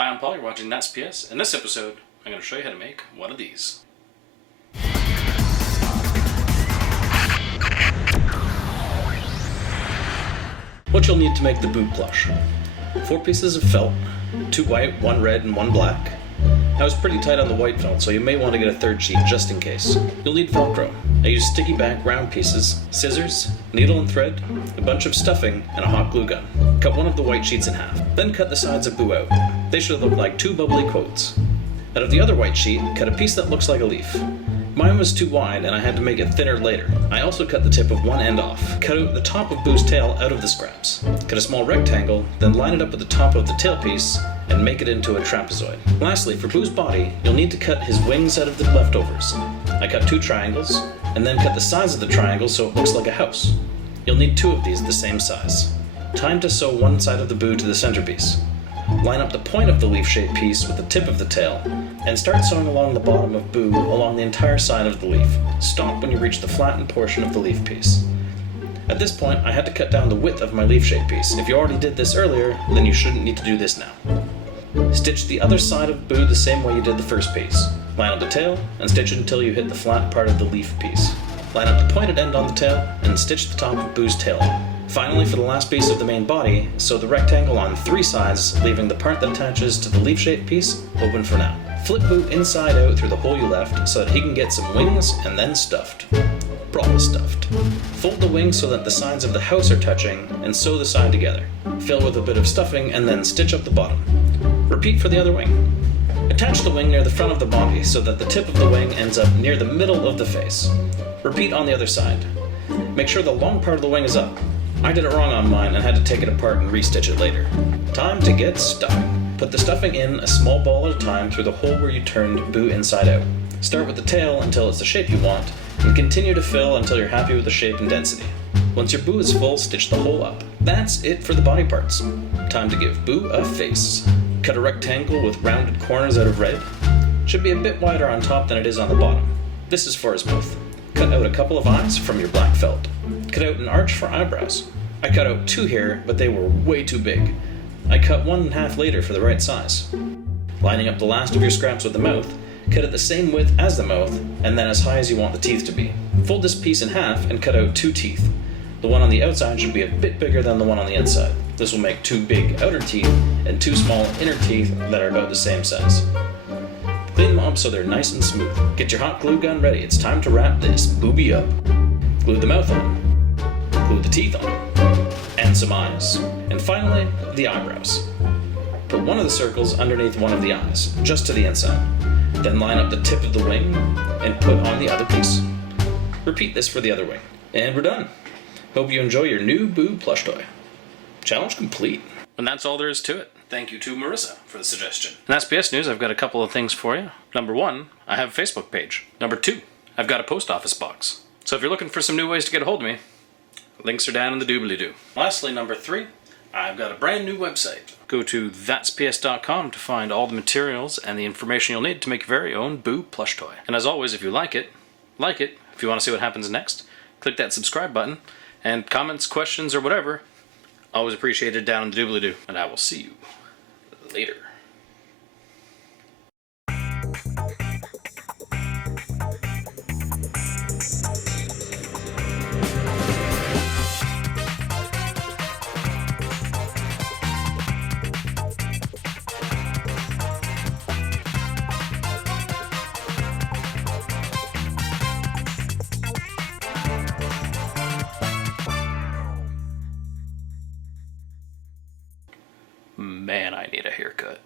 Hi, I'm Paul, you're watching That's PS. In this episode, I'm going to show you how to make one of these. What you'll need to make the boot plush. 4 pieces of felt, 2 white, 1 red, and 1 black. I was pretty tight on the white felt, so you may want to get a 3rd sheet just in case. You'll need velcro. I used sticky back round pieces, scissors, needle and thread, a bunch of stuffing, and a hot glue gun. Cut one of the white sheets in half. Then cut the sides of boo out. They should look like 2 bubbly quotes. Out of the other white sheet, cut a piece that looks like a leaf. Mine was too wide and I had to make it thinner later. I also cut the tip of one end off. Cut out the top of Boo's tail out of the scraps. Cut a small rectangle, then line it up with the top of the tailpiece and make it into a trapezoid. Lastly, for Boo's body, you'll need to cut his wings out of the leftovers. I cut 2 triangles, and then cut the sides of the triangle so it looks like a house. You'll need 2 of these the same size. Time to sew one side of the Boo to the centerpiece. Line up the point of the leaf-shaped piece with the tip of the tail, and start sewing along the bottom of Boo along the entire side of the leaf. Stop when you reach the flattened portion of the leaf piece. At this point, I had to cut down the width of my leaf-shaped piece. If you already did this earlier, then you shouldn't need to do this now. Stitch the other side of Boo the same way you did the first piece. Line up the tail, and stitch it until you hit the flat part of the leaf piece. Line up the pointed end on the tail, and stitch the top of Boo's tail on. Finally, for the last piece of the main body, sew the rectangle on 3 sides, leaving the part that attaches to the leaf-shaped piece open for now. Flip Boo inside out through the hole you left so that he can get some wings and then stuffed. Proper stuffed. Fold the wings so that the sides of the house are touching and sew the side together. Fill with a bit of stuffing and then stitch up the bottom. Repeat for the other wing. Attach the wing near the front of the body so that the tip of the wing ends up near the middle of the face. Repeat on the other side. Make sure the long part of the wing is up. I did it wrong on mine and had to take it apart and restitch it later. Time to get stuffing. Put the stuffing in a small ball at a time through the hole where you turned Boo inside out. Start with the tail until it's the shape you want, and continue to fill until you're happy with the shape and density. Once your Boo is full, stitch the hole up. That's it for the body parts. Time to give Boo a face. Cut a rectangle with rounded corners out of red. Should be a bit wider on top than it is on the bottom. This is for his mouth. Cut out a couple of eyes from your black felt. Cut out an arch for eyebrows. I cut out 2 here, but they were way too big. I cut 1 in half later for the right size. Lining up the last of your scraps with the mouth, cut it the same width as the mouth, and then as high as you want the teeth to be. Fold this piece in half and cut out 2 teeth. The one on the outside should be a bit bigger than the one on the inside. This will make 2 big outer teeth and 2 small inner teeth that are about the same size. Clean them up so they're nice and smooth. Get your hot glue gun ready. It's time to wrap this booby up. Glue the mouth on. Glue the teeth on. And some eyes. And finally, the eyebrows. Put one of the circles underneath one of the eyes, just to the inside. Then line up the tip of the wing and put on the other piece. Repeat this for the other wing. And we're done. Hope you enjoy your new Boo plush toy. Challenge complete. And that's all there is to it. Thank you to Marissa for the suggestion. And that's PS News. I've got a couple of things for you. Number 1, I have a Facebook page. Number 2, I've got a post office box. So if you're looking for some new ways to get a hold of me, links are down in the doobly-doo. Lastly, number 3, I've got a brand new website. Go to that'sps.com to find all the materials and the information you'll need to make your very own Boo plush toy. And as always, if you like it. If you want to see what happens next, click that subscribe button. And comments, questions, or whatever, always appreciated down in the doobly-doo. And I will see you later. Man, I need a haircut.